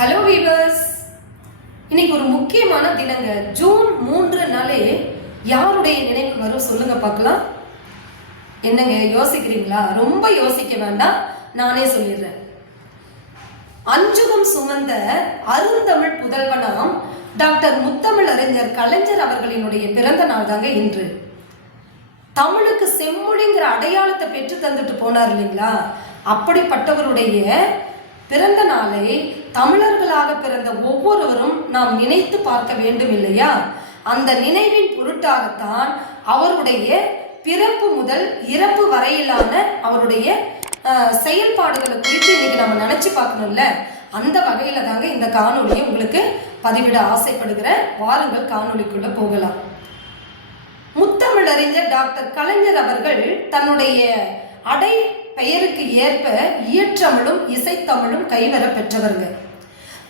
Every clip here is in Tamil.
ஹலோ வீவர்ஸ், இன்னைக்கு ஒரு முக்கியமான தினங்க. ஜூன் 3 நாளே யாருடைய நினைவு வரும் சொல்லுங்க பார்க்கலாம். என்னங்க யோசிக்கிறீங்களா? ரொம்ப யோசிக்க வேண்டாம், நானே சொல்லிடுறேன். அஞ்சுகம் சுமந்த அருந்தமிழ் புதல்வனாம் டாக்டர் முத்தமிழ் அறிஞர் கலைஞர் அவர்களினுடைய பிறந்த நாள் தாங்க இன்று. தமிழுக்கு செம்மொழிங்கிற அடையாளத்தை பெற்று தந்துட்டு போனார் இல்லைங்களா? அப்படிப்பட்டவருடைய பிறந்த நாளை தமிழர்களாக பிறந்த ஒவ்வொருவரும் நாம் நினைத்து பார்க்க வேண்டும் இல்லையா? அந்த நினைவின் பொருட்டாகத்தான் அவருடைய பிறப்பு முதல் இறப்பு வரையிலான அவருடைய செயல்பாடுகளை குறித்து இன்னைக்கு நம்ம நினைச்சு பார்க்கணும்ல. அந்த வகையில தாங்க இந்த காணொலியை உங்களுக்கு பதிவிட ஆசைப்படுகிறேன். வாருங்கள் காணொலிக்குள்ள போகலாம். முத்தமிழறிஞர் டாக்டர் கலைஞர் அவர்கள் தன்னுடைய அடை பெயருக்கு ஏற்ப இயற்றமிழும் இசைத்தமிழும் கைவர பெற்றவருங்க.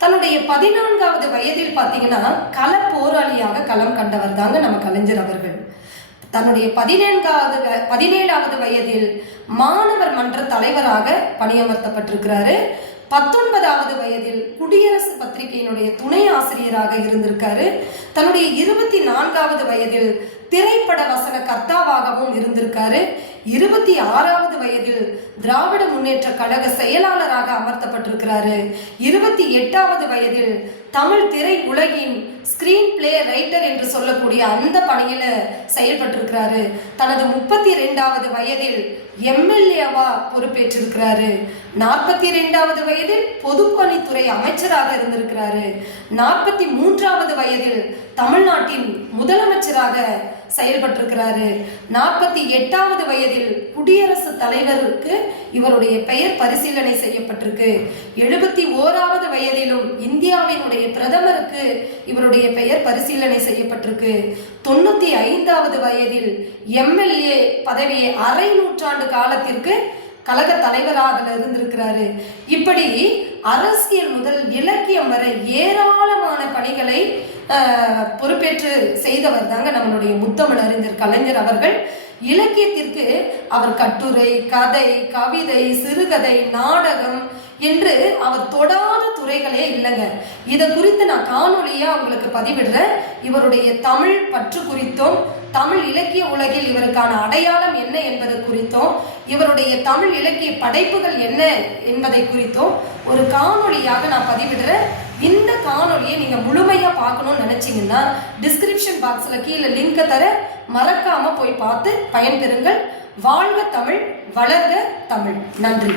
தன்னுடைய 14வது வயதில் பார்த்தீங்கன்னா கள போராளியாக களம் கண்டவர் தாங்க நம்ம கலைஞர் அவர்கள். தன்னுடைய 17வது வயதில் மாணவர் மன்ற தலைவராக பணியமர்த்தப்பட்டிருக்கிறாரு. 19வது வயதில் குடியரசு பத்திரிகையினுடைய துணை ஆசிரியராக இருந்திருக்காரு. தன்னுடைய 24வது வயதில் திரைப்பட வசன கர்த்தாவாகவும் இருந்திருக்காரு. 26வது வயதில் திராவிட முன்னேற்ற கழக செயலாளராக அமர்த்தப்பட்டிருக்கிறாரு. 28வது வயதில் தமிழ் திரை உலகின் ஸ்கிரீன் பிளே ரைட்டர் என்று சொல்லக்கூடிய அந்த பணியில செயல்பட்டிருக்கிறாரு. தனது 32வது வயதில் எம்எல்ஏவா பொறுப்பேற்றிருக்கிறாரு. 42வது வயதில் பொதுப்பணித்துறை அமைச்சராக இருந்திருக்கிறாரு. 43வது வயதில் தமிழ்நாட்டின் முதலமைச்சராக செயல்பட்டிருக்கிறாரு. 48வது வயதில் குடியரசுத் தலைவருக்கு இவருடைய பெயர் பரிசீலனை செய்யப்பட்டிருக்கு. 71வது வயதிலும் இந்தியாவினுடைய பிரதமருக்கு இவருடைய பெயர் பரிசீலனை செய்யப்பட்டிருக்கு. 95வது வயதில் எம்எல்ஏ பதவியை அரை நூற்றாண்டு காலத்திற்கு கழக தலைவராக இருந்திருக்கிறாரு. இப்படி அரசியல் முதல் இலக்கியம் வரை ஏராளமான பணிகளை பொறுப்பேற்று செய்தவர் தாங்க நம்மளுடைய முத்தமிழ் அறிஞர் கலைஞர் அவர்கள். இலக்கியத்திற்கு அவர் கட்டுரை, கதை, கவிதை, சிறுகதை, நாடகம் என்று அவர் தொடாத துறைகளே இல்லைங்க. இதை குறித்து நான் காணொலியா உங்களுக்கு பதிவிடுறேன். இவருடைய தமிழ் பற்று குறித்தும் தமிழ் இலக்கிய உலகில் இவருக்கான அடையாளம் என்ன என்பது குறித்தும் இவருடைய தமிழ் இலக்கிய படைப்புகள் என்ன என்பதை குறித்தும் ஒரு காணொலியாக நான் பதிவிடுறேன். இந்த காணொலியை நீங்க முழுமையா பார்க்கணும்னு நினைச்சீங்கன்னா டிஸ்கிரிப்ஷன் பாக்ஸ்ல கீழே லிங்கை தர, மறக்காம போய் பார்த்து பயன்பெறுங்கள். வாழ்க தமிழ், வளர்க தமிழ். நன்றி.